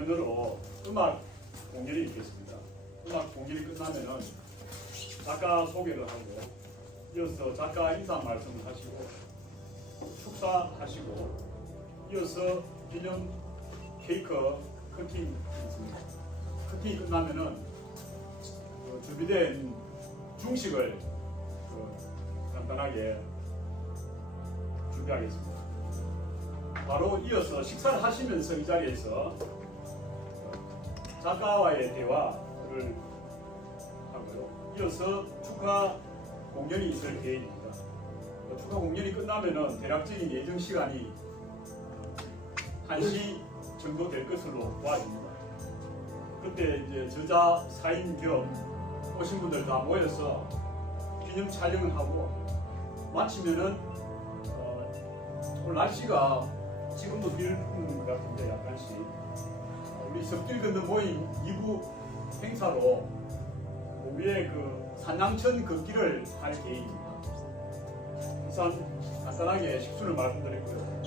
장면으로 음악 공연이 있겠습니다. 음악 공연이 끝나면은 작가 소개를 하고 이어서 작가 인사 말씀을 하시고 축사하시고 이어서 기념 케이크 커팅 있습니다. 커팅이 끝나면은 준비된 중식을 간단하게 준비하겠습니다. 바로 이어서 식사를 하시면서 이 자리에서 작가와의 대화를 하고요. 이어서 축하 공연이 있을 계획입니다. 축하 공연이 끝나면은 대략적인 예정 시간이 1시 정도 될 것으로 보아집니다. 그때 이제 저자 사인 겸 오신 분들 다 모여서 기념 촬영을 하고 마치면은 오늘 날씨가 지금도 비는 것 같은데 약간씩 우리 섭길 걷는 모임 2부 행사로 위에 그 산양천 걷기를 할 계획입니다. 우선 간단하게 식수를 말씀드렸고요.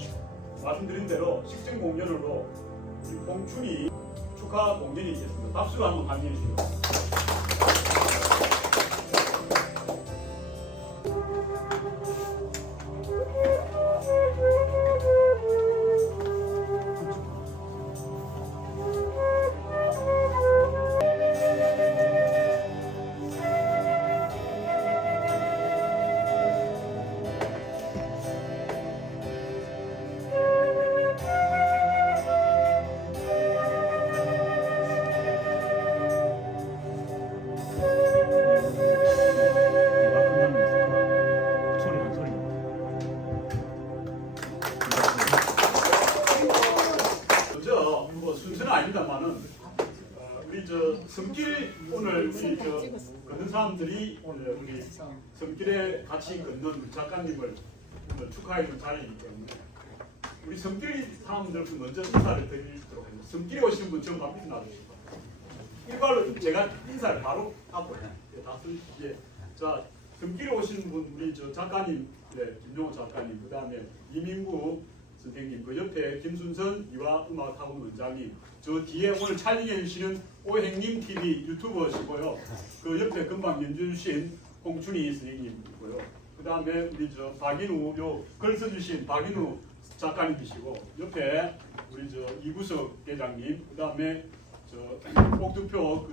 말씀드린 대로 식전 공연으로 우리 봉춘이 축하 공연이 있겠습니다. 박수로 한번 감미해 주시죠. 우리 섬길 오늘 우리 걷는 사람들이 오늘 우리 섬길에 같이 걷는 작가님을 오늘 축하해 줄 자리이기 때문에 우리 섬길 사람들 먼저 인사를 드리도록 하겠습니다. 섬길에 오신 분 전 앞에 놔주시고 일괄로 제가 인사를 바로 하고 자 섬길에 오신 분 우리 작가님 김용호 작가님 그 다음에 이민구 선생님, 그 옆에 김순선 이화음악학원 원장님, 저 뒤에 오늘 촬영해 주시는 오행님 TV 유튜버시고요. 그 옆에 금방 연주 주신 홍춘희 선생님이고요. 그 다음에 우리 박인우 글 써주신 박인우 작가님이시고 옆에 우리 이구석 회장님, 그 다음에 옥두표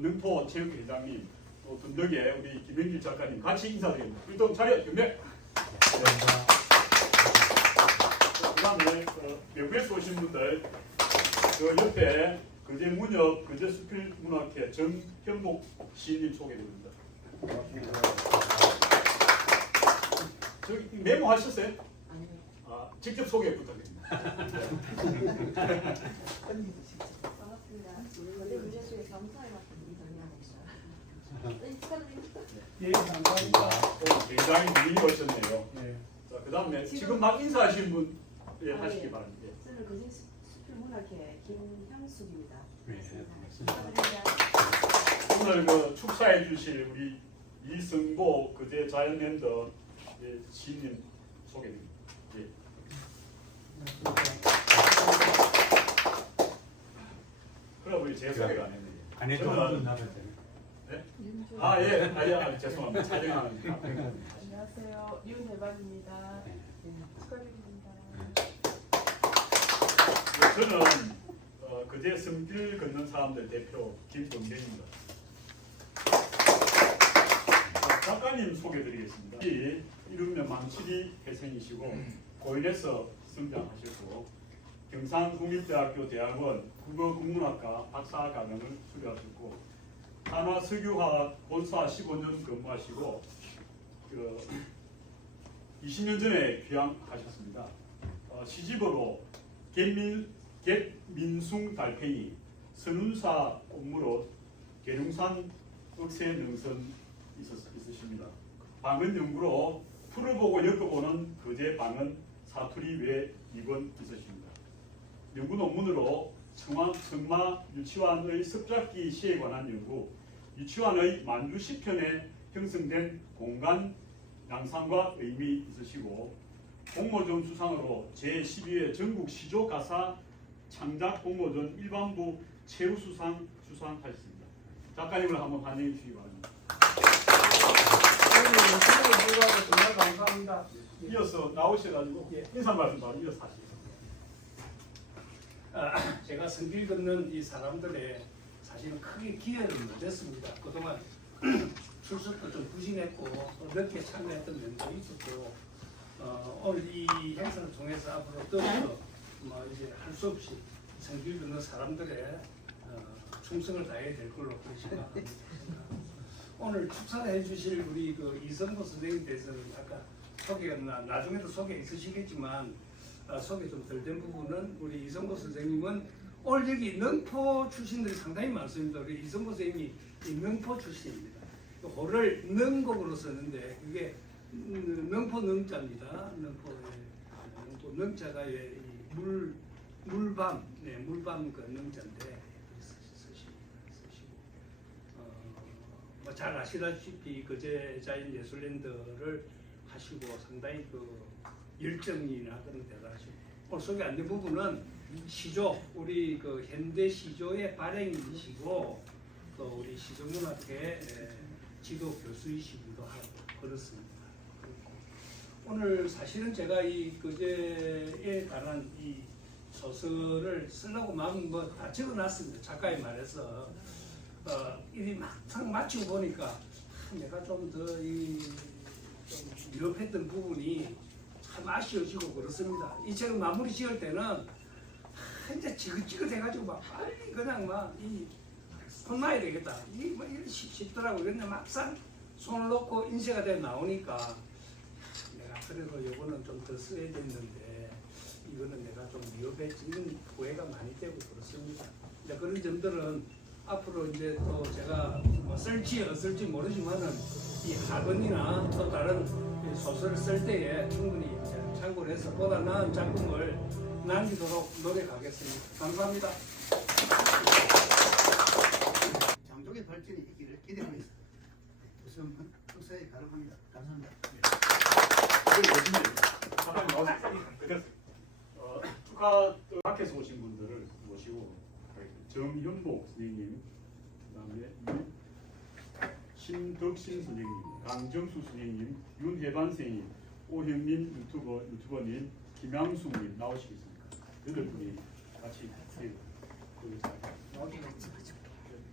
능포 체육회장님, 또 분덕에 우리 김영길 작가님 같이 인사드립니다. 일동 차렷 경례. 그 다음에 외부에서 오신 분들 그 옆에 거제 문역 거제 수필 문학회 정현목 시인님 소개드립니다. 저기 메모 하셨어요? 아니요. 직접 소개 부탁드립니다. 반갑습니다. 거제 문제수의 감사의 말씀 전해하고 있어요. 축하드립니다. 예, 감사합니다. 굉장히 미리 오셨네요. 네. 자, 그 다음에 지금 막 인사하신 분 하시기 바랍니다. 저는 거제 수필 문학회 김향숙입니다. 네, 축하드립니다. 오늘 그 축사해 주실 우리 이승보 그제 자연랜드 시인님 소개드립니다. 예. 그럼 우리 제 소개가 안 했네요. 안에 좀 나가야 네? 예, 죄송합니다. 촬영하는 안녕하세요. 유대박입니다. 축하드립니다. 저는 그제 섬길 걷는 사람들 대표 김동경입니다. 작가님 소개드리겠습니다. 이름은 망치리 회생이시고 고인에서 성장하셨고 경상국립대학교 대학원 국어국문학과 박사과정을 수료하셨고 한화석유화학 본사 15년 근무하시고 20년 전에 귀향하셨습니다. 시집으로 갯민숭 달팽이, 선운사 꽃무로, 계룡산 억새 능선 있으십니다. 방언 연구로 풀을 보고 엮어보는 거제 방언 사투리 외 2권 있으십니다. 연구 논문으로 청마 유치원의 습작기 시에 관한 연구, 유치원의 만주 시편에 형성된 공간 양상과 의미 있으시고 공모전 수상으로 제12회 전국 시조가사 창작 공모전 일반부 최우수상 수상하셨습니다. 작가님을 한번 환영해 주시기 바랍니다. 정말 감사합니다. 이어서 나오셔가지고 인사 말씀 바로 이어서 하시겠습니다. 제가 성길 걷는 이 사람들의 사실은 크게 기여를 못했습니다. 그동안 출석도 좀 부진했고 늦게 참여했던 면도 있었고 오늘 이 행사를 통해서 앞으로 더욱더 이제 할 수 없이 성길 걷는 사람들의 충성을 다해야 될 걸로 그렇게 생각합니다. 오늘 축사를 해주실 우리 그 이성보 선생님 대해서는 아까 소개가 나중에도 소개 있으시겠지만 소개 좀 덜 된 부분은 우리 이성보 선생님은 오늘 여기 능포 출신들이 상당히 많습니다. 우리 이성보 선생님이 이 능포 출신입니다. 호를 능곡으로 썼는데 그게 능포 능자입니다. 능포 능자가 물밤 물밤 그 능자인데 쓰시고 잘 아시다시피 거제자인 예술랜드를 하시고 상당히 그 열정이나 그런 대단하시고 오늘 소개 안 된 부분은 시조 우리 그 현대 시조의 발행이시고 또 우리 시조문학회 지도 교수이시기도 하고 그렇습니다. 오늘 사실은 제가 이 거제에 관한 이 소설을 쓰려고 마음 다 적어놨습니다. 작가의 말에서 이 막상 마치고 보니까 내가 좀 더 좀 위협했던 부분이 참 아쉬워지고 그렇습니다. 이 책을 마무리 지을 때는 이제 지긋지긋해가지고 막 빨리 그냥 막이 손 놔야 되겠다. 뭐 이게 쉽더라고요. 근데 막상 손을 놓고 인쇄가 돼 나오니까 내가 그래도 이거는 좀 더 써야 됐는데 이거는 내가 좀 위협해지는 후회가 많이 되고 그렇습니다. 이제 그런 점들은 앞으로 이제 또 제가 뭐 쓸지 없을지 모르지만은 이 학원이나 또 다른 소설을 쓸 때에 충분히 참고를 해서 보다 나은 작품을 남기도록 노력하겠습니다. 감사합니다. 장족의 발전이 있기를 기대하겠습니다. 우선 축사에 가름합니다. 감사합니다. 축하 밖에서 오신 분들을 모시고 정현복 선생님, 그다음에 신덕신 선생님, 강정수 선생님, 윤혜반 선생님, 오형민 유튜버님, 김양수님 나오시겠습니다. 8분이 같이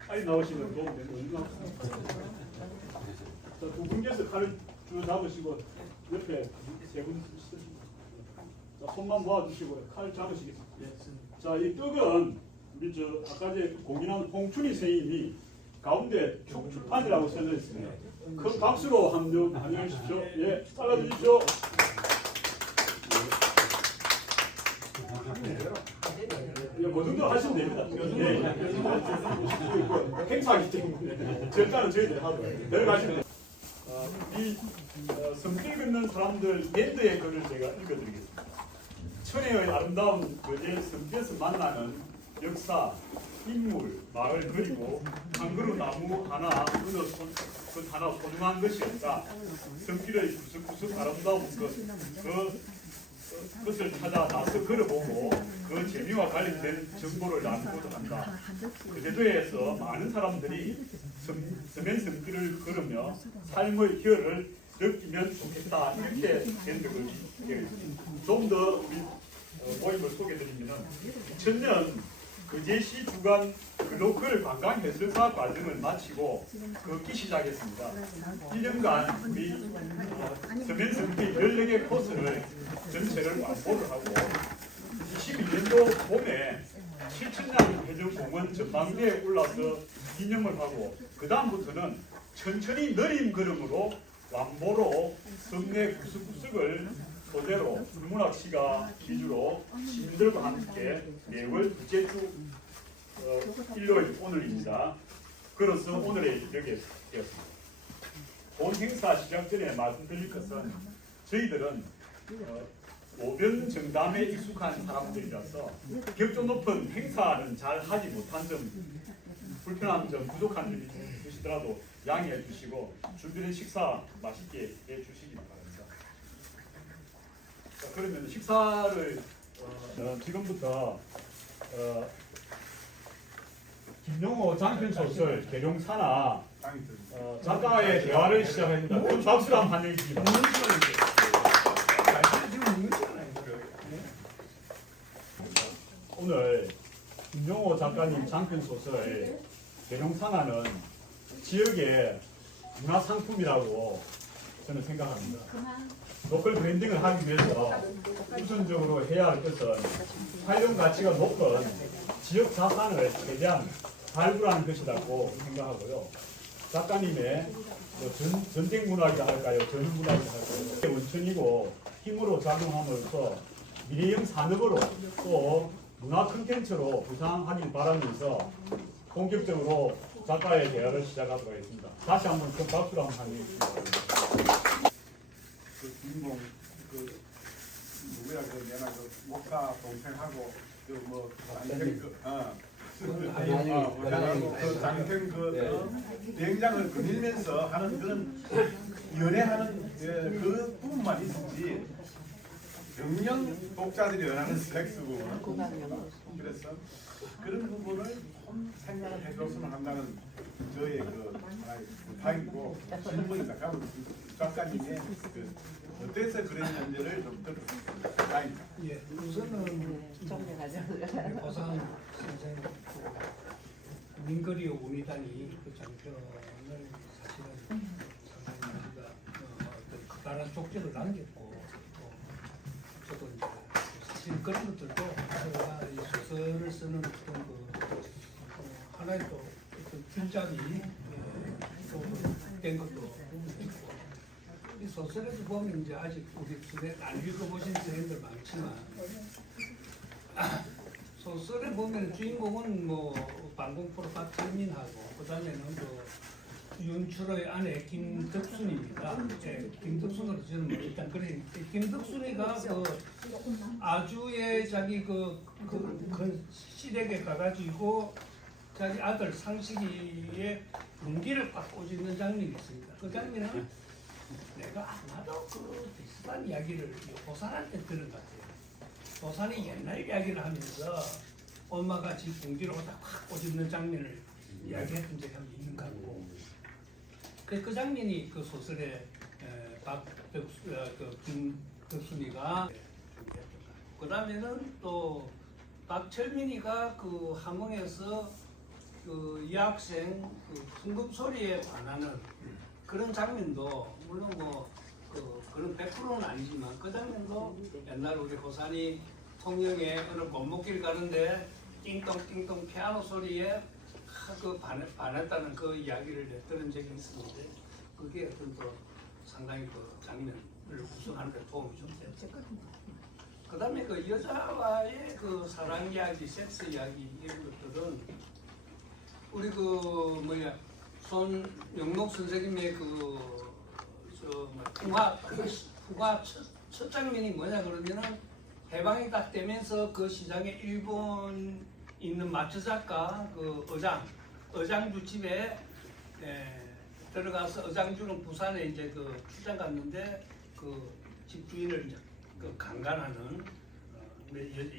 빨리 나오시면 도움 됩니다. 자, 두 분께서 칼을 쭉 잡으시고 옆에 세 분 쓰시고 자, 손만 모아주시고 칼 잡으시겠습니다. 자, 이 떡은 우리 아까 공인한 홍춘희 선생님이 가운데 축출판이라고 써져 있습니다. 큰 박수로 환영해 주십시오. 예, 잘라주십시오. 예, 그 정도 하시면 됩니다. 예, 행사하기 때문에 절단은 저희들이 하고 내려가시면 됩니다. 이 성길 긋는 사람들 밴드의 글을 제가 읽어드리겠습니다. 천혜의 아름다운 거제 성길에서 만나는 역사, 인물, 마을 그리고 한 그루 나무 하나 어느 손 하나 소중한 것이 없다. 성길의 구석구석 아름다운 그것을 찾아 나서 걸어보고 그 재미와 관련된 정보를 나누고자 한다. 그 제도에서 많은 사람들이 서면 성길을 걸으며 삶의 혈을 느끼면 좋겠다. 이렇게 된 적을 좀 더 우리 모임을 소개드리면 2000년 거제시 주간 글로컬 관광해설사 과정을 마치고 걷기 시작했습니다. 1년간 우리 서면 성길 14개 코스를 전체를 완보를 하고 22년도 봄에 7천량 해적공원 전망대에 올라서 기념을 하고 그 다음부터는 천천히 느린 걸음으로 완보로 성내 구석구석을 토대로 불문학시가 위주로 시민들과 함께 매월 둘째 주 일요일 오늘입니다. 그래서 오늘의 이렇게 되었습니다. 본 행사 시작 전에 말씀드릴 것은 저희들은 오변 정담에 익숙한 사람들이라서 격조 높은 행사는 잘 하지 못한 점, 불편한 점, 부족한 점이 있으시더라도 양해해 주시고 준비된 식사 맛있게 해 주시기 바랍니다. 자, 그러면 식사를 지금부터 김용호 장편 소설 계룡사나 작가의 대화를 시작합니다. 큰 박수로 한번 환영해 주십니다. 오늘 김용호 작가님 장편 소설 계룡사나는 지역의 문화상품이라고 저는 생각합니다. 로컬 브랜딩을 하기 위해서 우선적으로 해야 할 것은 활용 가치가 높은 지역 자산을 최대한 발굴하는 것이라고 생각하고요. 작가님의 뭐 전쟁 문학이 할까요? 전후 문학이 할까요? 원천이고 힘으로 작용함으로써 미래형 산업으로 또 문화 콘텐츠로 부상하길 바라면서 본격적으로 작가의 대화를 시작하도록 하겠습니다. 다시 한번 큰 박수로 한번 환영해주십니다. 그 주인공 그 누구야 그 내가 그 목사 동생하고 그뭐 장생 그 장생 그 비행장을 그리면서 하는 그런 연애하는 그 부분만 있었지 경영 독자들이 연하는 섹스 부분 그래서 그런 부분을 좀 생각을 해줬으면 한다는 저의 그 부탁이고 질문입니다. 그럼 작가님의 그 어때서 그랬는지를 좀 들어보겠습니다. 예, 우선은 고상 선생 민거리 오미단이 그 장편을 사실은 상당히 우리가 커다란 쪽지를 남겼고 또 저도 이제 사실 그런 것들도 제가 이 소설을 쓰는 어떤 그 하나의 또 어떤 필장이 된 것도 있고 이 소설에서 보면 이제 아직 우리 집에 안 읽어보신 선생님들 많지만 소설에 보면 주인공은 뭐 방공포로 박철민하고 그 다음에는 그 윤철의 아내 김덕순입니다. 네, 김덕순으로 저는 뭐 일단 그래 김덕순이가 그 아주의 자기 그 시댁에 가가지고 자기 아들 상식이의 문기를 팍 꽂는 장면이 있습니다. 그 장면은 내가 아마도 그 비슷한 이야기를 보산한테 들은 것 같아요. 보산이 옛날 이야기를 하면서 엄마가 집 봉지를 오다 확 꽂는 장면을 이야기했던 적이 한번 있는 것 같고 그 장면이 그 소설에 김덕순이가 그 다음에는 또 박철민이가 그 함흥에서 그 여학생 그 풍금소리에 관하는 그런 장면도 물론 뭐 그런 100%는 아니지만 그 장면도 옛날 우리 호산이 통영에 어느 골목길 가는데 띵동띵동 피아노 소리에 그 반했다는 그 이야기를 들은 적이 있었는데 그게 어떤 또 상당히 그 장면을 구성하는 데 도움이 좀 됐죠. 그 다음에 그 여자와의 그 사랑 이야기, 섹스 이야기 이런 것들은 우리 그 뭐야 손영록 선생님의 풍화 첫 장면이 뭐냐 그러면은 해방이 딱 되면서 그 시장에 일본 있는 마초 작가 그 의장주 집에 들어가서 의장주는 부산에 이제 그 출장 갔는데 그 집주인을 이제 그 강간하는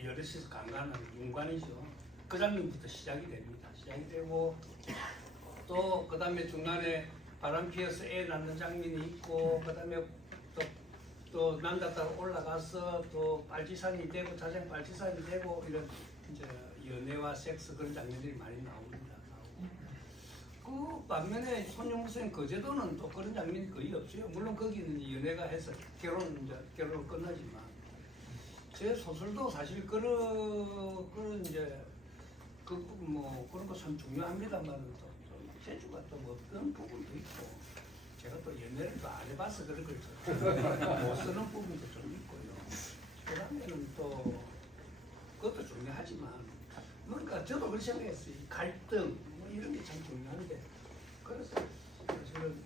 여럿이서 강간하는 윤관이죠. 그 장면부터 시작이 됩니다. 시작이 되고 또 그 다음에 중간에 바람 피어서 애 낳는 장면이 있고 그 다음에 또 남자 따라 올라가서 또 빨치산이 되고 자생 빨치산이 되고 이런 이제 연애와 섹스 그런 장면들이 많이 나옵니다. 그 반면에 손영무 선생 거제도는 또 그런 장면이 거의 없어요. 물론 거기는 연애가 해서 결혼을 끝나지만 제 소설도 사실 그런 이제 뭐 그런 거 참 중요합니다만 또 재주가 또 뭐 어떤 부분도 있고 제가 또 연애를 또 안 해봐서 그런 걸 못 쓰는 부분도 좀 있고요. 그다음에는 또 그것도 중요하지만 뭔가 저도 그렇게 생각했어요. 갈등 뭐 이런 게 참 중요한데 그래서 사실은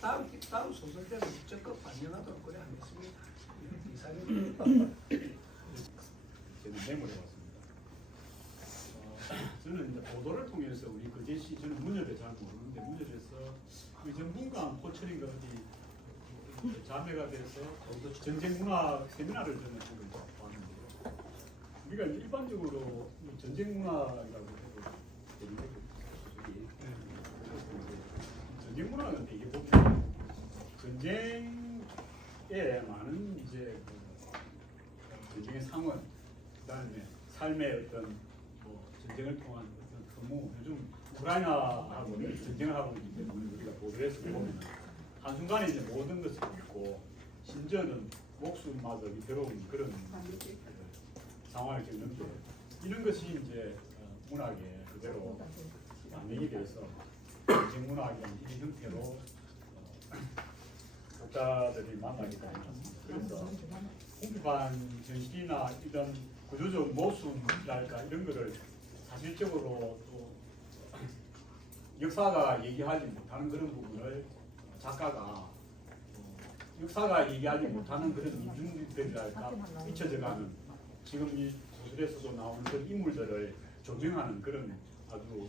다음 소설 때는 적극 반영하도록 그래 하겠습니다. 이상입니다. 저는 메모를 해봤습니다. 저는 이제 보도를 통해서 우리 거제시 저는 문여대 잘 모르는데 문여대에서 우리 전문가 포철이가 어디 자매가 돼서 전쟁 문화 세미나를 저는 보고 봤는데요. 우리가 일반적으로 전쟁 문화라고 해도 되는데 전쟁 문화는 이게 보면 전쟁에 많은 이제 그 전쟁의 상황, 그다음에 삶의 어떤 뭐 전쟁을 통한 어떤 근무, 요즘 우크라이나하고 전쟁을 하고 있기 때문에 우리가 보도에서 보면 한순간에 이제 모든 것을 잃고 심지어는 목숨마저 위태로운 그런 상황을 겪는데 이런 것이 이제 문학에 그대로 반영이 돼서 전쟁 문학이라는 이 형태로 독자들이 만나게 됩니다. 그래서 공부반 전시나 이런 구조적 모순이랄까 이런 거를 사실적으로 또 역사가 얘기하지 못하는 그런 부분을 작가가 역사가 얘기하지 못하는 그런 이중들이랄까 잊혀져가는 지금 이 소설에서도 나오는 그 인물들을 조정하는 그런 아주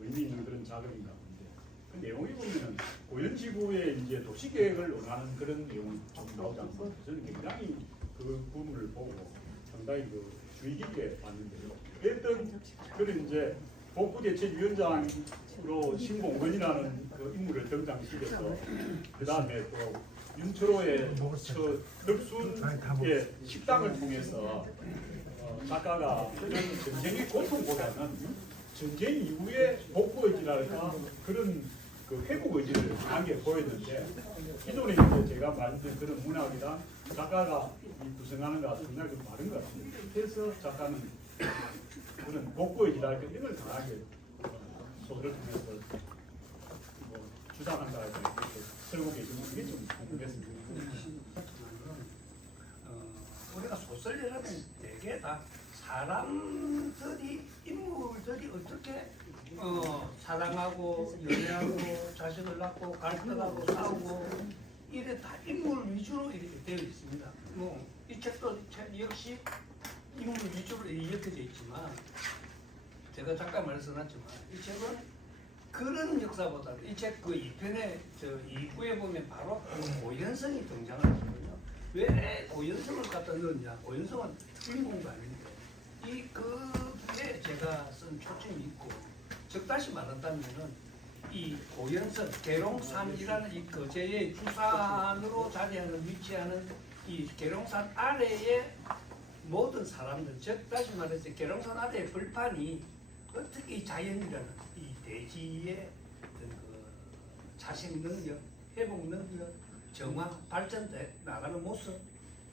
의미 있는 그런 작업인가 본데 그 내용이 보면은 고연지구의 이제 도시계획을 원하는 그런 내용이 좀 나오지 않습니까? 저는 굉장히 그 부분을 보고 상당히 그 주의 깊게 봤는데요. 어떤 그런 이제 복부대책위원장으로 신공건이라는 그 인물을 등장시켜서 그 다음에 또 윤철호의 저 덕순의 식당을 통해서 작가가 이런 전쟁의 고통보다는 전쟁 이후에 복구 의지랄까 그런 그 회복 의지를 강하게 보였는데 기존에 이제 제가 말씀드린 그런 문학이랑 작가가 구성하는 것과 상당히 좀 다른 것 같습니다. 그래서 작가는 그런 복구 의지랄까 이런 걸 강하게 소설을 통해서 뭐 주장한다 이렇게 설고 계시는 게 좀 궁금했습니다. 우리가 소설이라면 되게 다 사람들이 인물들이 어떻게 사랑하고 연애하고 자식을 낳고 갈등하고 싸우고 이래 다 인물 위주로 이렇게 되어 있습니다. 뭐 이 책도 역시 인물 위주로 이렇게 있지만 제가 잠깐 말씀하지만 이 책은 그런 역사보다는 이 책 그 2편에 저 2부에 보면 바로 고현성이 등장하거든요. 왜 고현성을 갖다 넣었냐? 고현성은 주인공도 아닌데 이 그게 제가 쓴 초점이 있고 즉 다시 말한다면은 이 고현성 계룡산이라는 이 거제의 주산으로 자리하는 위치하는 이 계룡산 아래에 모든 사람들 즉 다시 말해서 계룡산 아래의 벌판이 어떻게 이 자연이라는 이 대지의 어떤 그 자식 능력, 회복 능력, 정화, 발전돼 나가는 모습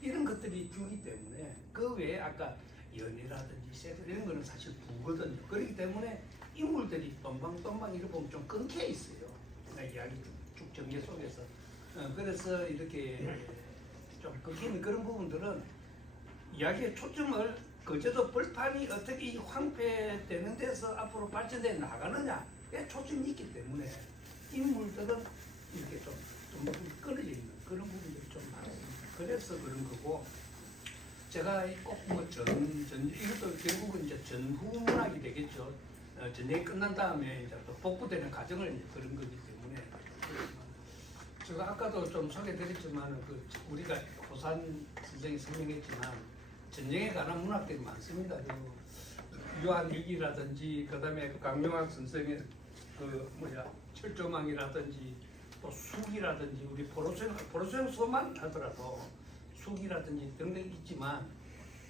이런 것들이 주기 때문에 그 외에 아까 연애라든지 섹스 이런 거는 사실 부거든요. 그렇기 때문에 인물들이 뻔방뻔방 이렇게 보면 좀 끊겨 있어요. 이야기 쭉 전개 속에서 그래서 이렇게 좀 끊기는 그런 부분들은 이야기의 초점을 그제도 벌판이 어떻게 황폐되는 데서 앞으로 발전돼 나가느냐에 초점이 있기 때문에 인물들은 이렇게 좀 끊어져 있는 그런 부분들이 좀 많습니다. 그래서 그런 거고 제가 꼭 뭐 이것도 결국은 이제 전후 문학이 되겠죠. 전쟁이 끝난 다음에 이제 또 복구되는 과정을 이제 그런 거기 때문에 제가 아까도 좀 소개드렸지만 그 우리가 호산 선생이 설명했지만 전쟁에 관한 문학들이 많습니다. 유한일기라든지 그다음에 강명학 선생의 그 철조망이라든지 또 수기라든지 우리 포로수행 소만 하더라도 수기라든지 등등 있지만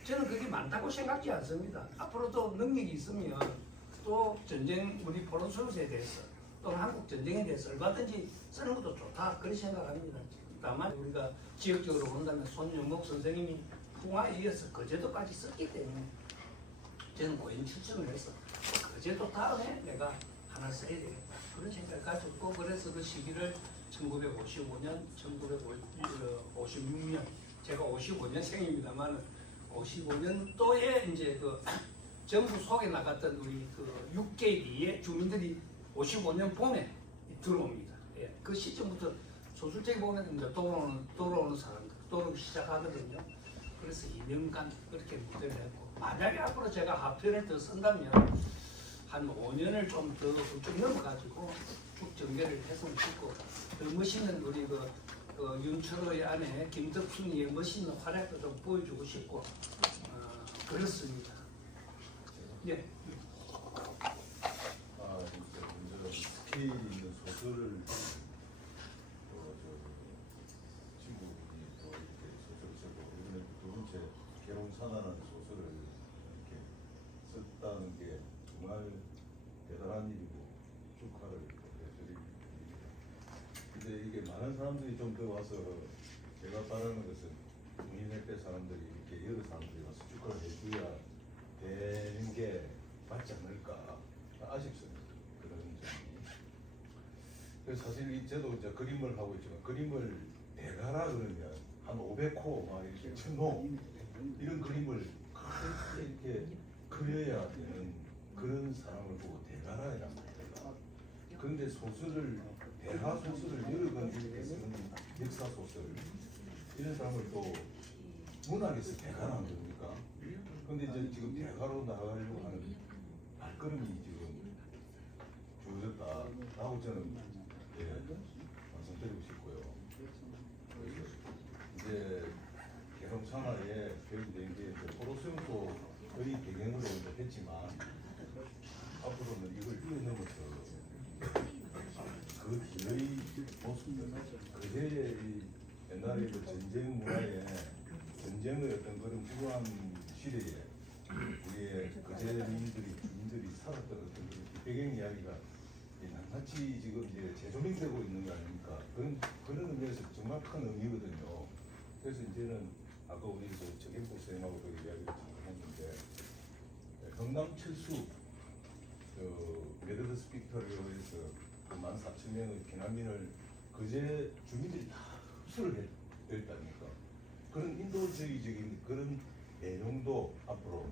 저는 그게 많다고 생각지 않습니다. 앞으로도 능력이 있으면 또 전쟁 우리 포로수행에 대해서 또는 한국 전쟁에 대해서 얼마든지 쓰는 것도 좋다 그렇게 생각합니다. 다만 우리가 지역적으로 본다면 손윤목 선생님이 풍화에 이어서 거제도까지 썼기 때문에 저는 고인 추천을 해서 거제도 다음에 내가 하나 써야 되겠다 그런 생각을 가지고 그래서 그 시기를 1955년, 1956년 제가 55년생입니다만 55년도에 이제 그 정부 속에 나갔던 우리 그 6개위의 주민들이 55년 봄에 들어옵니다. 예, 그 시점부터 소설책에 보면 이제 돌아오는 사람들 돌아오기 시작하거든요. 그래서 2년간 그렇게 무대를 했고 만약에 앞으로 제가 하편을 더 쓴다면 한 5년을 좀 더 훌쩍 넘어가지고 쭉 전개를 했으면 좋고 더 멋있는 우리 그 윤철호의 아내 김덕순이의 멋있는 활약도 좀 보여주고 싶고 그렇습니다. 예. 진짜 먼저 스케일 있는 소설을 친구분이 또 이렇게 소설을 쓰고 이번에 두 번째 계룡사나라는 소설을 이렇게 썼다는 게 정말 대단한 일이고 축하를 드립니다. 근데 이게 많은 사람들이 좀 더 와서 제가 바라는 것은 국민협회 사람들이 이렇게 여러 사람들이 와서 축하를 해줘야 되는 게 맞지 않을까 아쉽습니다. 그런 점이. 그래서 사실 저도 이제 그림을 하고 있지만 그림을 대가라 그러면 한 500호 막 이렇게 1000호 이런 그림을 크게 이렇게 그려야 되는 그런 사람을 보고 대가라이란 말이에요. 그런데 소설을 대하 소설을 여러 권 이렇게 쓰는 역사 소설 이런 사람을 또 문학에서 대가라는 겁니까? 근데 이제 지금 대가로 나가려고 하는 발걸음이 지금 주어졌다라고 저는 말씀드리고 싶고요. 그래서 이제 계룡사나에 표현된 게 이제 포로수용소의 배경으로 이제 했지만 앞으로는 이걸 뛰어넘어서 그 뒤의 모습들, 그제의 옛날에 그 전쟁 문화에 전쟁의 어떤 그런 무고한 시대에 우리의 그제민들이 주민들이 살았던 어떤 그런 배경 이야기가 낱낱이 지금 이제 재조명되고 있는 거 아닙니까? 그런 의미에서 정말 큰 의미거든요. 그래서 이제는 아까 우리 정경복 선생님하고도 이야기를 잠깐 했는데 경남철수 메더스 빅터를 해서 그 14,000명의 피난민을 그제 주민들이 다 흡수를 했다니까. 그런 인도주의적인 그런 내용도 앞으로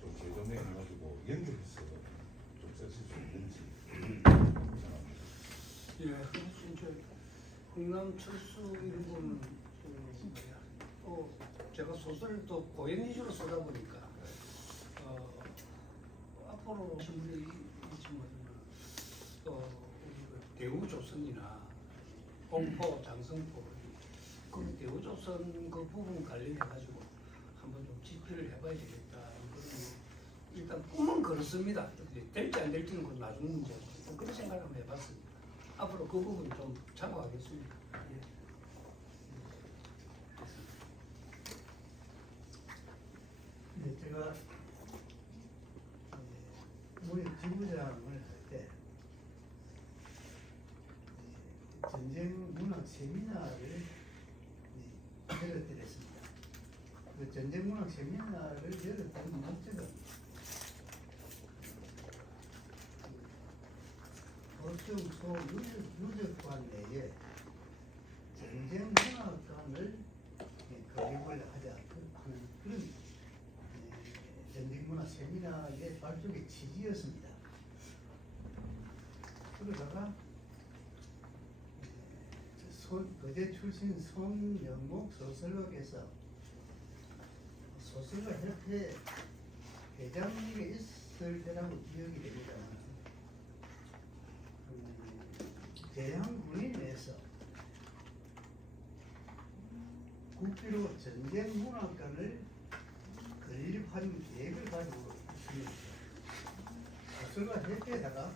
좀 재조명해가지고 연결해서 좀 썼을 수 있는지 생각합니다. 예, 진짜 흥남 철수 이런 거는 또 제가 소설을 또 고연 위주로 쓰다 보니까 앞으로 신문이 있지만 또 대우조선이나 공포, 장성포 그 대우조선 그 부분 관련해가지고 한번 좀 집필을 해봐야 되겠다. 일단 꿈은 그렇습니다. 될지 안 될지는 그 나중 문제고 그런 생각을 한번 해봤습니다. 앞으로 그 부분 좀 참고하겠습니다. 예. 네, 제가 우리 지부장을 할 때 전쟁 문학 세미나를 열어드렸습니다. 그 전쟁 문학 세미나를 열었다는 목적은 보충소 유적관 내에 전쟁 문학관을 건립을 하자 하는 그런 전쟁 문학 세미나의 발족의 취지였습니다. 그러다가 거제 출신 손영목 소설가께서 소설가 협회 회장님이 있을 때라고 기억이 됩니다. 대한군인에서 국비로 전쟁 문학관을 건립한 계획을 가지고 있습니다. 소설가 협회에다가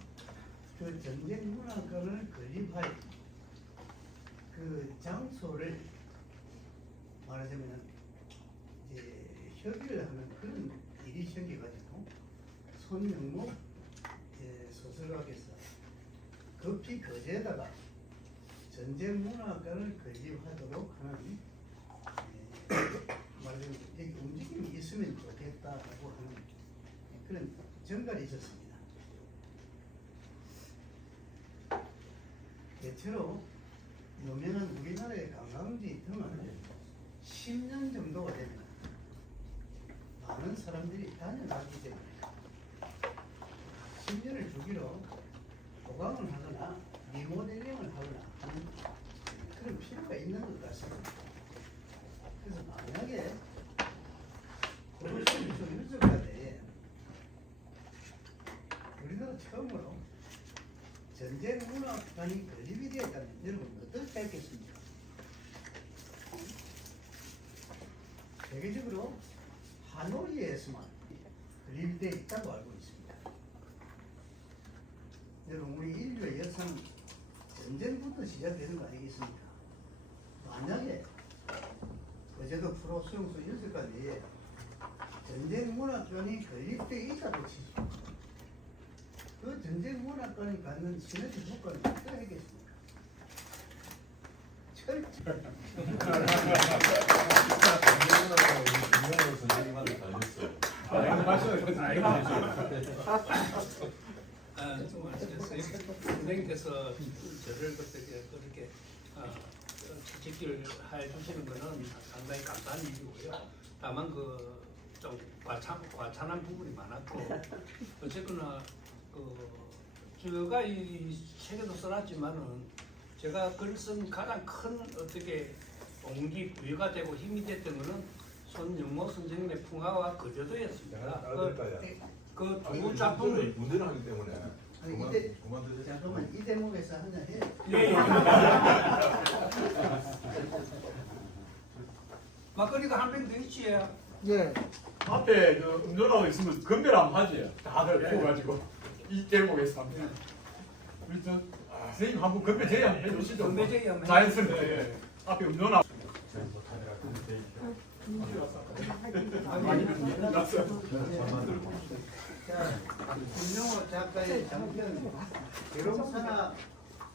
그 전쟁 문학관을 건립할 그 장소를 말하자면 이제 협의를 하는 그런 일이 생겨가지고 손영목 소설가께서 급히 거제에다가 전쟁 문학관을 건립하도록 하는 말하자면 여기 움직임이 있으면 좋겠다라고 하는 그런 전갈이 있었습니다. 대체로 유명한 우리나라의 관광지 등은 10년 정도가 되면 많은 사람들이 다녀가기 때문에 10년을 주기로 보강을 하거나 리모델링을 하거나 하는 그런 필요가 있는 것 같습니다. 그래서 만약에 고로스에서 유적화대에 우리나라 처음으로 전쟁 문학관이 건립이 되었다면 여러분 어떻게 했겠습니까? 세계적으로 하노이에서만 건립돼 있다고 알고 있습니다. 여러분 우리 인류의 역사는 전쟁부터 시작되는 거 아니겠습니까? 만약에 어제도 프로 수용소 6가지에 전쟁 문화권이 건립돼 있다고 치죠. 그 전쟁 문화권이 갖는 시너지 효과는 어떻게 하겠습니까? 김영호 선생님한테 달렸어요. 좀 아시겠어요? 선생님께서 저를 그렇게 채찍질 해주시는 거는 상당히 감사한 일이고요. 다만 그 좀 과찬한 부분이 많았고 어쨌거나 제가 이 책에도 써놨지만은 제가 글을 쓴 가장 큰 어떻게 동기 부여가 되고 힘이 됐던 거는 손영모 선생님의 풍화와 거제도였습니다. 그 두 작품을 문제를 하기 때문에 아니, 이때 그만두세요. 잠깐만 이 대목에서 하나 해. 예. 막걸리가 한 병 더 있지. 앞에 그 음료라고 있으면 건배를 하지. 다들 네. 부어가지고 이 대목에서 합니다. 우리 선생님 한번 건배 제의 한번 해주시죠. 건배 제의 한번 자연스럽게. 해주세요. 예. 앞에 음료나. 자, 김명호 작가의 장편 계룡산하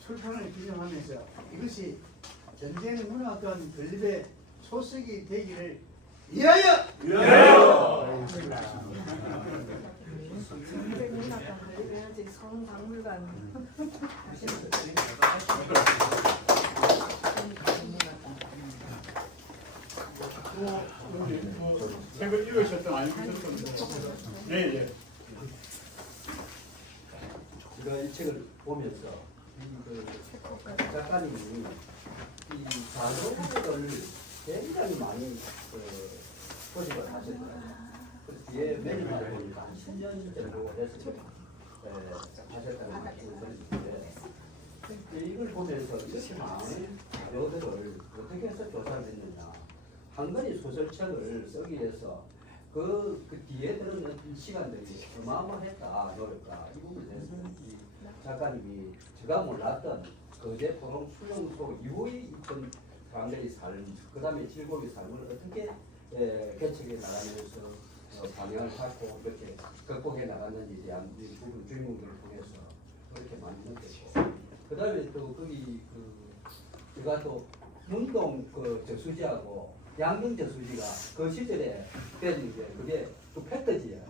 출판을 기념하면서 이것이 전쟁 문화권 건립의 소식이 되기를 위하여! 전쟁 문화관 건립해야지 성박물관. 책을 읽으셨던 안 읽으셨던 예, 예. 제가 이 책을 보면서 그 작가님이 이 자료를 굉장히 많이 소집을 하셨어요. 그래서 뒤에 매니저를 보니까 한 10년 정도 됐을 때 하셨다는 말씀을 드렸는데 이걸 보면서 이렇게 많은 자료들을 어떻게 해서 조사를 했느냐. 한 권의 소설책을 쓰기 위해서 그 뒤에 들어는 시간들이 어마어마했다, 노력다. 이 부분에 대해서 이 작가님이 제가 몰랐던 거제 포롱 수용소 이후에 있던 사람들의 삶, 그 다음에 즐거움의 삶을 어떻게 개척해 나가면서 방향을 잡고 이렇게 극복해 나갔는지에 대한 이 부분 주인공들을 통해서 그렇게 많이 느꼈고, 그 다음에 또 거기 제가 또 문동 저수지하고 양릉 저수지가 그 시절에 된 게 그게 또 패터지예요.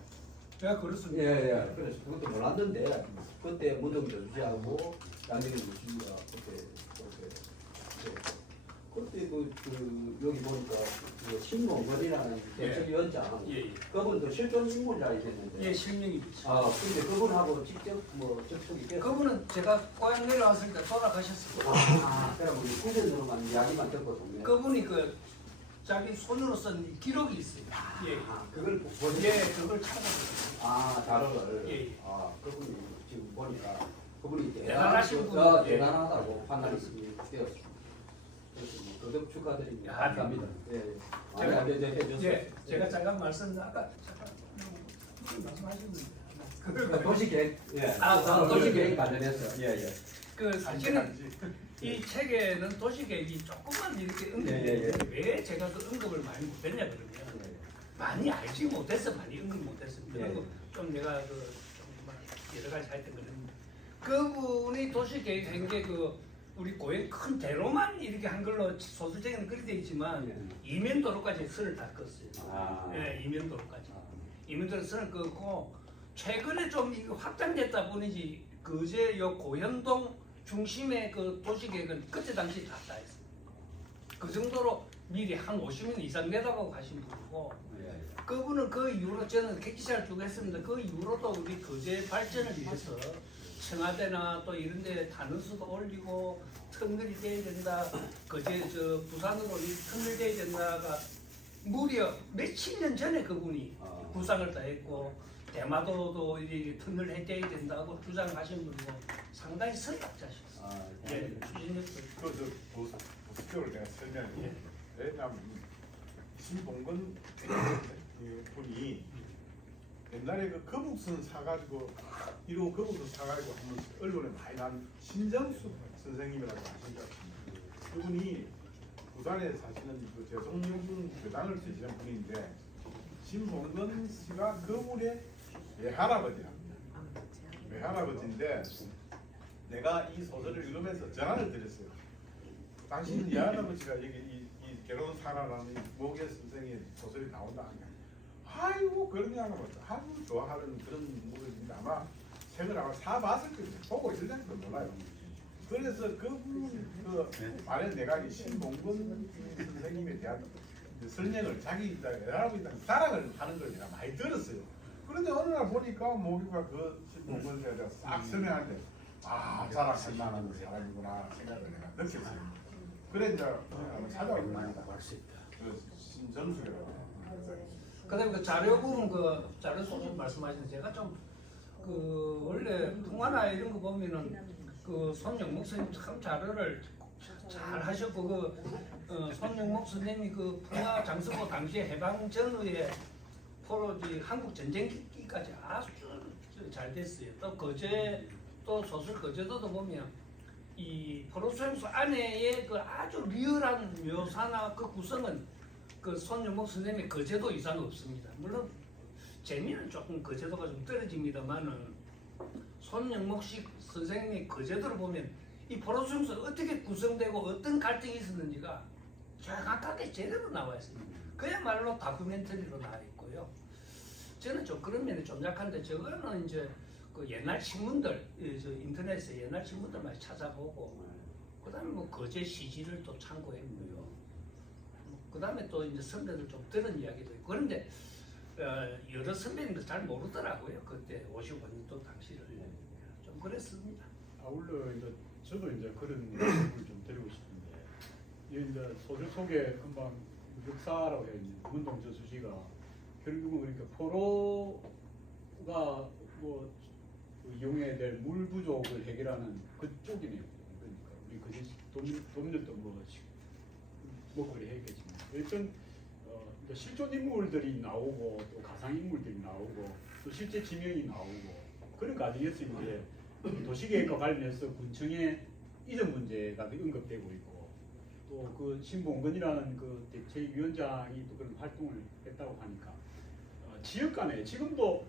제가 그렇습니다. 예. 그래서 그것도 몰랐는데 그때 문동 저수지하고 양릉 저수지가 그때 여기 보니까 신몽건이라는 대책위원장 예. 그분도 실존 인물이라 했는데 예, 실명이. 근데 그분하고 직접 접촉이 됐어요. 그분은 제가 고향 내려왔을 때 돌아가셨어요. 그럼 우리 후전으로만 이야기만 듣거든요. 그분이 자기 손으로 쓴 기록이 있어요. 예. 그걸 보세요. 예, 그걸 찾아봤어요. 자료를. 예. 그분이 지금 보니까 그분이 대단하신 분이에요. 예. 대단하다고 판단이 되었습니다. 그래서 거듭 축하드립니다. 야, 감사합니다. 예. 예, 제가 잠깐 아까 잠깐 말씀하셨는데. 도시계획, 도시계획. 도시계획 관련해서, 예. 사실은 이 책에는 도시계획이 조금만 이렇게 언급이 왜 제가 그 언급을 많이 못했냐 그러면 많이 알지 못해서 많이 언급 못했습니다. 그리고 좀 내가 좀 여러 가지 했던 거는 그분이 도시계획한 게 우리 고향 큰 대로만 이렇게 한글로 소설책에는 그렇게 되어 있지만 이면도로까지 선을 다 껐어요. 예, 이면도로까지. 이면도로 선을 긋고 최근에 좀 이거 확장됐다 보니지 그제 요 고현동 중심의 그 도시계획은 그때 당시 다 했어요. 그 정도로 미리 한 50년 이상 내다고 가신 분이고 그분은 그 이후로 저는 기사를 쭉 했습니다. 그 이후로도 우리 거제 발전을 위해서 청와대나 또 이런 데 탄원서도 올리고 터널이 돼야 된다. 거제 부산으로 이 터널 돼야 된다가 무려 몇십 년 전에 그분이 구상을 다 했고 대마도도 이 터널 해줘야 된다고 주장하신 분이고 상당히 선각자셨어요. 예, 추진했어요. 보수적으로 내가 설명해. 왜냐하면 신봉건 분이 옛날에 그 거북선 사가지고 1호 거북선 사가지고 한번 언론에 많이 난 신정숙 선생님이라고 아십니까? 그분이 부산에 사시는 그 재송용준 교장을 지시는 분인데 신봉건 씨가 그분의 외할아버지랍니다. 외할아버지인데 내가 이 소설을 읽으면서 전화를 드렸어요. 당신 외할아버지가 여기 이 결혼사라는 모계 선생의 소설이 나온다 하냐. 아이고 그러냐고 아주 좋아하는 그런 모습인데 아마 책을 아마 사봤을 거예요. 보고 읽을지도 몰라요. 그래서 그 말에 내가 이 신봉근 선생님에 대한 설명을 자기 외할아버지 사랑을 하는 걸 내가 많이 들었어요. 그런데 어느 날 보니까 모기가 그 신봉근에 대해서 싹 설명하는데 아 사랑할 만한 사람이구나 생각을 내가 느꼈어요. 그래 이제 찾아오고 그 신정숙이라고. 그다음에 그 자료 부분 그 자료 소식 말씀하신 제가 좀 그 원래 풍화나 이런 거 보면은 그 손영목 선생님 참 자료를 잘 하셨고 그 손영목 선생님이 그 풍화 장서고 당시에 해방 전후에 포로지 한국 전쟁기까지 아주 잘 됐어요. 또 거제 또 소설 거제도도 보면 이 포로소행소 안에의 그 아주 리얼한 묘사나 그 구성은 그 손영목 선생님의 거제도 이상 없습니다. 물론 재미는 조금 거제도가 좀 떨어집니다만은 손영목 선생님의 거제도를 보면 이 포로소행소가 어떻게 구성되고 어떤 갈등이 있었는지가 정확하게 제대로 나와 있습니다. 그야말로 다큐멘터리로 나와 있고요. 저는 좀 그런 면이 좀 약한데 저거는 이제 그 옛날 신문들, 인터넷에 옛날 신문들 많이 찾아보고, 그다음에 뭐 거제 시지를 또 참고했고요. 그다음에 또 이제 선배들 좀 들은 이야기도 있고 그런데 여러 선배님들 잘 모르더라고요. 그때 55년도 당시를 좀 그랬습니다. 아울러 이제 저도 이제 그런 말씀을 좀 드리고 싶은데 이 이제 소설 속에 금방 역사라고 해야 되는 문동 저수지가 결국은 그러니까 포로가 뭐 이용해야 될 물 부족을 해결하는 그쪽이네요. 그러니까 우리 그 도민들도 뭐 먹거리 했겠지만 일단 실존 인물들이 나오고 또 가상 인물들이 나오고 또 실제 지명이 나오고 그런 과정에서 이제 도시계획과 관련해서 군청의 이전 문제가 언급되고 있고 또 그 신봉근이라는 그 대책위원장이 또 그런 활동을 했다고 하니까 지역 간에 지금도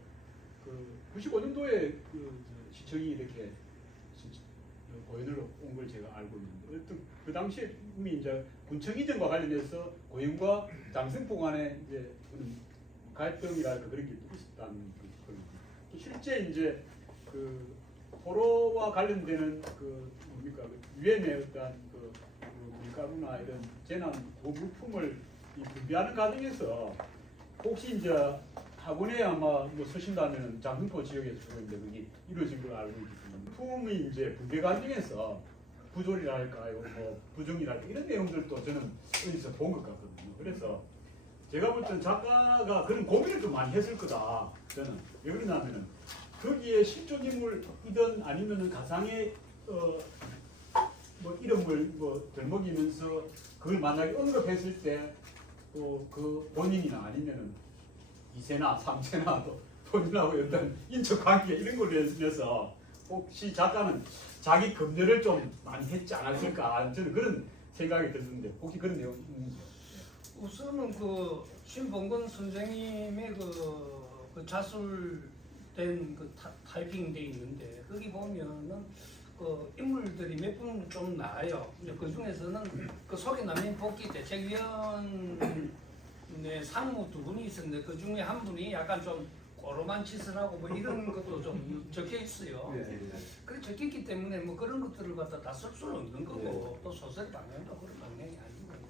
그 95년도에 그 시청이 이렇게 고연을 온 걸 제가 알고 있는데 그 당시에 이미 이제 군청 이전과 관련해서 고연과 장승포 간에 이제 그런 갈등이랄까 그런 게 있었다는 그 실제 이제 그 포로와 관련되는 그 뭡니까 유엔의 어떤 그 밀가루나 이런 재난 보급품을 분배하는 과정에서 혹시 이제 학원에 아마 뭐 쓰신다면 장흥포 지역에서 주로 이제 그게 이루어진 걸 알고 있기 때문에 품이 이제 분배 과정에서 부조리랄까 뭐 부정이랄까 이런 내용들도 저는 어디서 본 것 같거든요. 그래서 제가 볼 땐 작가가 그런 고민을 좀 많이 했을 거다. 저는 왜 그러냐면은 거기에 실존 인물이든 아니면은 가상의 뭐 이름을 뭐 들먹이면서 그걸 만약에 언급했을 때 또 그 본인이나 아니면은 2세나 3세나 또 본인하고 어떤 인적 관계 이런 걸로 인해서 혹시 작가는 자기 검열을 좀 많이 했지 않았을까 저는 그런 생각이 드는데 혹시 그런 내용 있는지? 우선은 그 신봉근 선생님의 그 자술된 그 타이핑돼 있는데 거기 보면은 그 인물들이 몇 분 좀 나와요. 근데 그 중에서는 그 속에 남인 복귀 대책위원회 상무 2분이 있었는데 그 중에 한 분이 약간 좀 꼬로만 짓을 하고 뭐 이런 것도 좀 적혀 있어요. 그래 적혀 있기 때문에 뭐 그런 것들을 갖다 다 쓸 수는 없는 거고 또 소설 방향도 그런 방향이 아닌 거예요.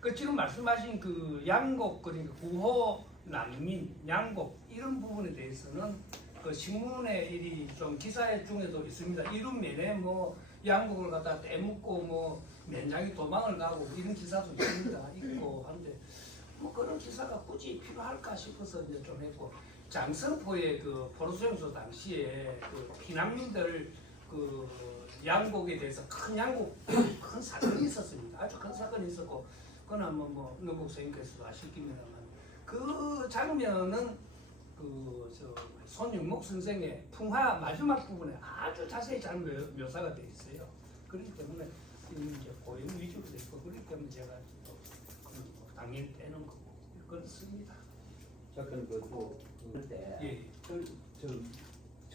그 지금 말씀하신 그 양곡 그러니까 구호 난민 양곡 이런 부분에 대해서는 그 신문에 일이 좀 기사 중에도 있습니다. 이런 면에 뭐 양곡을 갖다 떼묻고 뭐 면장이 도망을 가고 이런 기사도 있습니다. 있고 한데 뭐 그런 기사가 굳이 필요할까 싶어서 이제 좀 했고 장성포의 그 포로수용소 당시에 그 피난민들 그 양곡에 대해서 큰 사건이 있었습니다. 아주 큰 사건이 있었고 그건 뭐 노복 선생님께서도 아실 겁니다만 그 장면은 그 손윤목 선생의 풍화 마지막 부분에 아주 자세히 잘 묘사가 되어 있어요. 그렇기 때문에 이제 고인 위주로 돼 있고 그렇기 때문에 제가 또 당연히 떼는 거고 그렇습니다. 잠깐 그또 그때 예.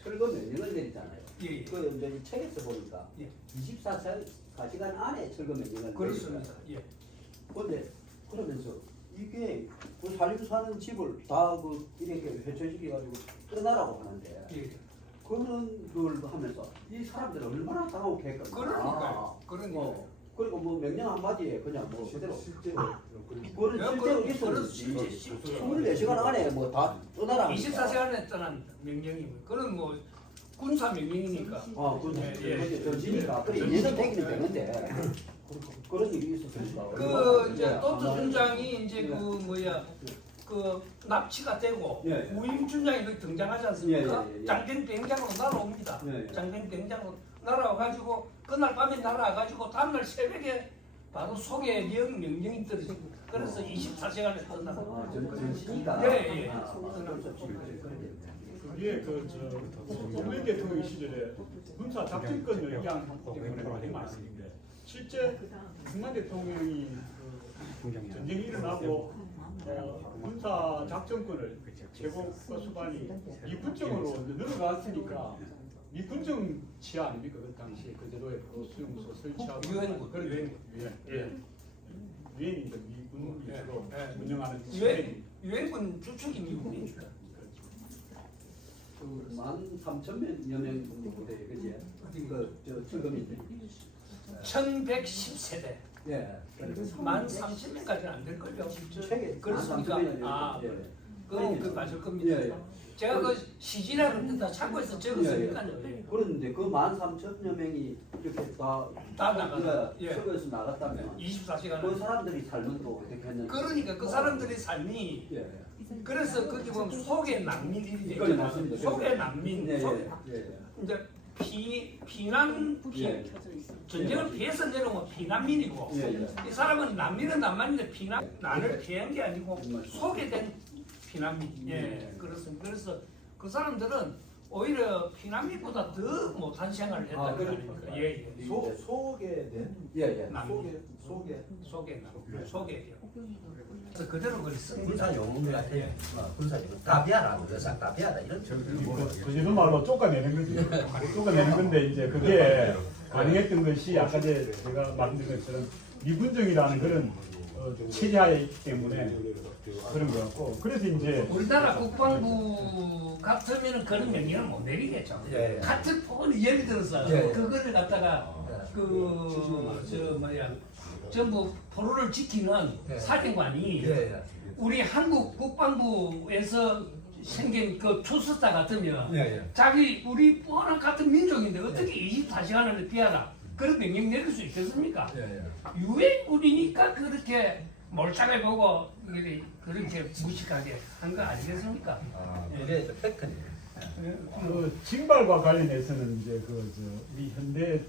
철거 명령을 내리잖아요. 예. 그 이제 이 책에서 보니까 예. 24시간 안에 철거 명령을 그렇습니다. 예. 그런데 그러면서 이게 그 살림 사는 집을 다 그 이렇게 회천시켜 가지고 떠나라고 하는데 예. 그런 걸 하면서 이 사람들은 얼마나 당혹했겠나. 그러니까요. 그러니까요. 그리고 뭐 명령 한마디에 그냥 뭐 그대로 실제로 그거는 실제로 그렇지. 있었는지 실제. 24시간 안에 뭐 다 떠나라. 24시간에 떠난 명령이고 그건 뭐 군사 명령이니까. 아, 예, 예. 그게 전지니까. 그래, 이해는 되기는 되는데, 그런 일이 있었으니까. 그 이제 또트 준장이 이제 그 뭐야 그 납치가 되고 예, 예. 우임 준장이 그 등장하지 않습니까? 예, 예, 예. 장된 비행장으로 날아옵니다. 예, 예. 장된 비행장으로 날아와가지고 그날 밤에 날아와가지고 다음날 새벽에 바로 속에 명령이 떨어집니다. 그래서 24시간에 떠나. 아, 전시니까. 예, 예. 아, 그럴 수 없지. 그게 노무현 대통령 시절에 군사 작전권을 얘기한 때문에 많이 많습니다. 실제 북한 대통령이 그 전쟁이 일어나고 군사 작전권을 최고가 수반이 미군정으로 늘어갔으니까 미군정 치하 아닙니까 그 당시에 그대로의 그 수용소 설치하고 유엔군, 유엔 유엔이 미군 위주로 예. 운영하는 시스템이 유엔군 주축이 미군이죠. 그 13,000여 명 정도 부대, 그지? 저 철거민들. 1110세대. 예. 13,000명까지는 안 될걸요. 책에 그렇습니까? 13,000 명이요. 아, 예. 그건 그 맞을 겁니다. 예, 예. 제가 그 시지라 그때 다 참고해서 적었으니까요. 그런데 그 13,000여 명이 이렇게 다 나가서, 예. 철거에서 나갔다면 24시간. 그 사람들이 삶은 또 어떻게 했는지. 그러니까 그 사람들의 삶이 예. 그래서 거기 보면 속의 난민들이 그건 맞습니다. 속의 난민, 예, 속 예, 예. 이제 피난 예. 전쟁을 피해서 내려오면 피난민이고 예, 예. 이 사람은 난민은 난민인데 난을 피한 게 아니고 소개된 피난민. 예, 그렇습니다. 그래서 그 사람들은 오히려 피난민보다 더 못한 생활을 했다는 거니까. 예, 예. 소개된 예, 예. 난민. 소개. 그래서 그대로 그랬어요. 군사 용어 같아. 군사 용어. 다비아라, 여상 다비아라 이런. 거짓말 말로 쫓아내는 거지. 쫓아내는 건데 이제 그게 가능했던 것이 아까 제가 말씀드린 것처럼 미군정이라는 그런 체제하에 있기 때문에 그런 것 같고 그래서 이제 우리나라 국방부 같으면 그런 명령을 못 내리겠죠. 예, 예. 같은 부분 예를 들어서 예, 예. 그거를 갖다가 전부 포로를 지키는 예. 사령관이 예, 예. 우리 한국 국방부에서 생긴 그 투스타 같으면 예, 예. 자기 우리 뻔한 같은 민족인데 어떻게 24시간을 피하라 그런 명령 내릴 수 있겠습니까? 예, 예. 유엔군이니까 그렇게 몰상을 보고 그렇게 무식하게 한 거 아니겠습니까? 아, 그게 저 팩트네. 그 징발과 관련해서는 이제 우리 현대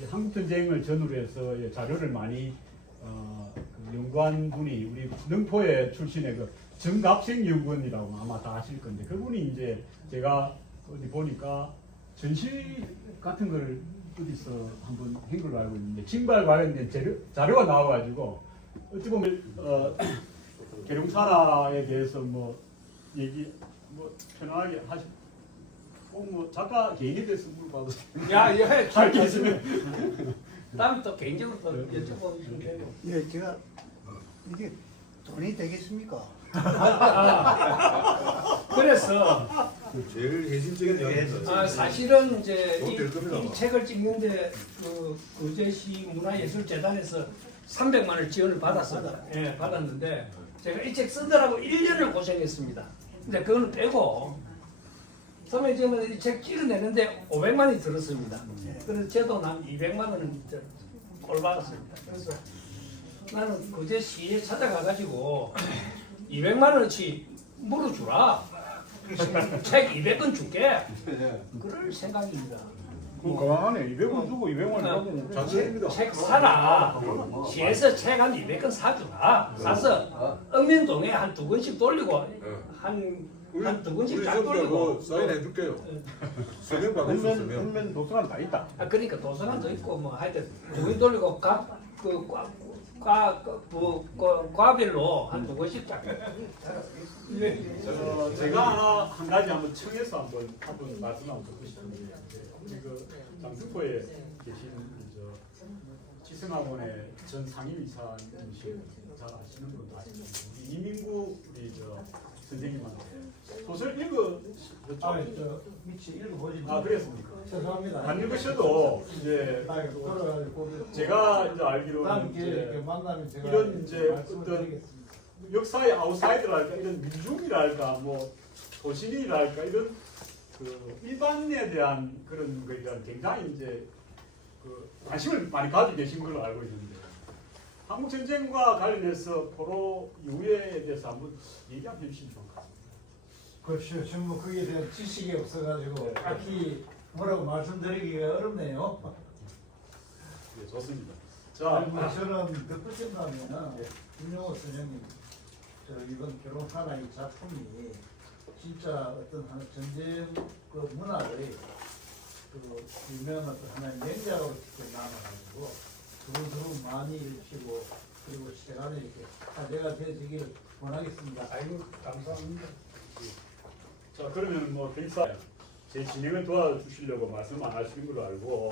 이 한국 전쟁을 전후로 해서 자료를 많이 그 연구한 분이 우리 능포에 출신의 그 정갑생 연구원이라고 아마 다 아실 건데 그분이 이제 제가 어디 보니까 전시 같은 거를 어디서 한번 한 걸로 알고 있는데 징발 관련된 자료가 나와가지고 어찌 보면 계룡사라에 대해서 뭐 얘기 뭐 편하게 하시. 뭐 작가 개인에 대해서 물어봐도 야, 할 게 있으면 다음에 또 개인적으로 또 여쭤보면 좀 되고. 예, 제가 이게 돈이 되겠습니까? 그래서 제일 혜진적인 이야기입니다. 사실은 이제 돈 될 겁니다. 이 책을 찍는데 그 거제시 문화예술재단에서 300만 원을 지원을 받았습니다. 예, 받았는데 제가 이 책 쓰느라고 1년을 고생했습니다. 근데 그거는 빼고 처음에 지금 이 책 찍어내는데 500만 원이 들었습니다. 그래서 저도 난 200만 원을 꼴 받았습니다. 그래서 나는 거제시에 찾아가가지고 200만 원어치 물어주라. 책 200건 줄게. 그럴 생각입니다. 건강하네. 200원 주고 200원 하고 장사입니다. 책 사라. 시에서 책 한 200건 사주라. 사서 읍면동에 한 2권씩 돌리고 한 한 두 군씩 우리 쫙 전부 돌리고 뭐 사인해 줄게요. 서명 받으셨어 서명. 헬멘 도서관 다 있다. 아 그러니까 도서관도 있고 뭐 하여튼 두 군씩 돌리고 과별로 한 두 군씩 쫙. 제가 한 가지 한번 청해서 한번 말씀 한번 듣고 싶은데 우리 그 장수포에 계신 지성학원의 전 상임이사님이시고 잘 아시는 분도 아시죠. 이민구 우리 선생님한테 소설 읽으셨죠? 저 미치 읽어보지. 그랬습니까? 죄송합니다. 안 읽으셔도 이제 제가 이제 알기로는 이제 만나면 제가 이런 이제 어떤 역사의 아웃사이더랄까 이런 민중이랄까 뭐 도시민이랄까 이런 그 일반에 대한 그런 거에 대한 굉장히 이제 그 관심을 많이 가지고 계신 걸로 알고 있는데 한국 전쟁과 관련해서 포로 이후에 대해서 한번 얘기 한번 해주시면 좋을 것 같습니다. 그렇죠. 지금 뭐 거기에 대한 지식이 없어가지고 딱히 뭐라고 말씀드리기가 어렵네요. 네, 좋습니다. 그리고 저는 듣고 싶다면 김용호 선생님 저 이번 결혼하나 이 작품이 진짜 어떤 하나 전쟁 그 문화의 그 유명한 어떤 하나의 명작으로 이렇게 남아가지고 두분두분 많이 읽히고 그리고 시간에 이렇게 화제가 되어지길 원하겠습니다. 아이고 감사합니다. 자 그러면 뭐 대사 제 진행을 도와주시려고 말씀 안 하시는 걸로 알고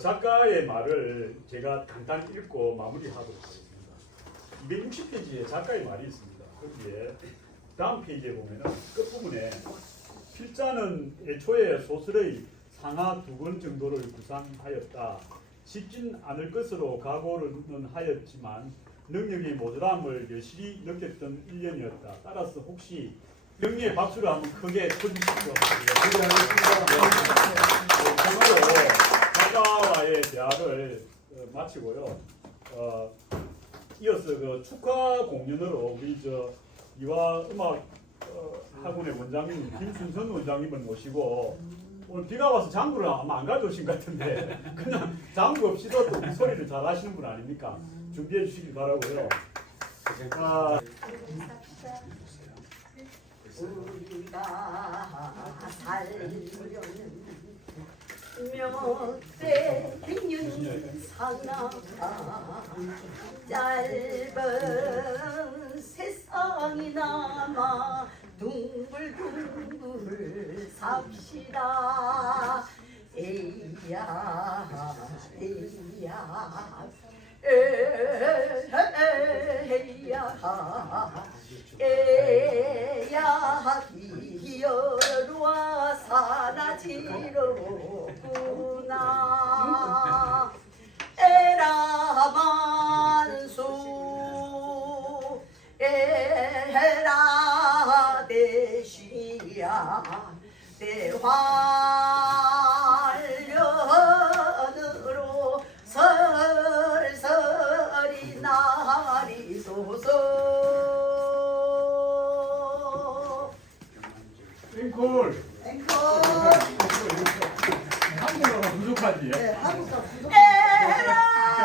작가의 말을 제가 간단히 읽고 마무리하도록 하겠습니다. 260페이지에 작가의 말이 있습니다. 거기에 다음 페이지에 보면은 끝부분에 필자는 애초에 소설의 상하 2권 정도를 구상하였다. 쉽진 않을 것으로 각오는 하였지만 능력이 모자람을 여실히 느꼈던 1년이었다. 따라서 혹시 명리의 박수를 한번 크게 쳐주십시오. 오늘로 작가와의 대화를 마치고요. 이어서 그 축하 공연으로 우리 이화 음악 학원의 원장님 김순선 원장님을 모시고 오늘 비가 와서 장구를 아마 안 가져오신 것 같은데 그냥 장구 없이도 또 소리를 잘 하시는 분 아닙니까? 준비해 주시기 바라고요. 우리가 살려는 몇백 년 사나가 짧은 세상이 남아 둥글둥글 삽시다. 에이야 에이야 에야 기어와 사라지로구나. 에라 만수 에라 대시야 대환련으로 설설이 나리소서. 앵콜. 한국어가 부족하지? 에라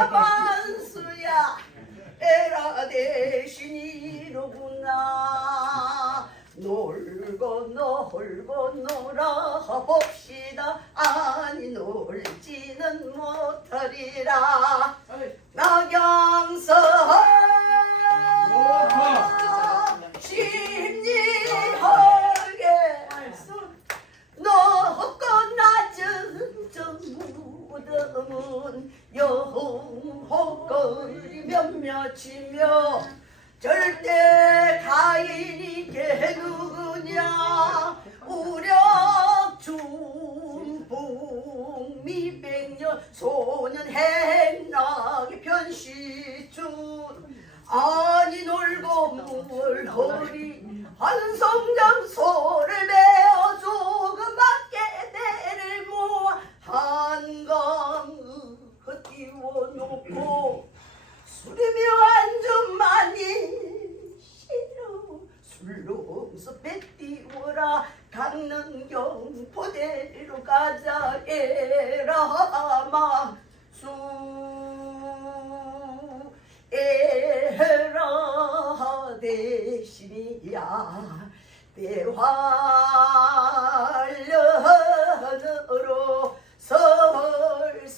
만수야 에라 대신이로구나. 놀고 놀아 봅시다. 아니 놀지는 못하리라. 낙양서 심리하게 높고 낮은 저 무덤은 영호거리 몇몇이며 절대 가인이게 누구냐. 우력 중풍 미백년 소년 행락의 변시준. 아니 놀고 물 허리 한성장소를 메어 조금밖에 대를 모아 한강 띄워놓고 술이며 안주만이 싫어. 술로서 배 띄워라. 강릉경 포대로 가자. 에라 마수 에라 대신이야 배환으로 설설이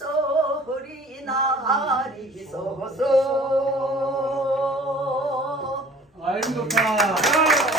나리소서. 아이고 좋다.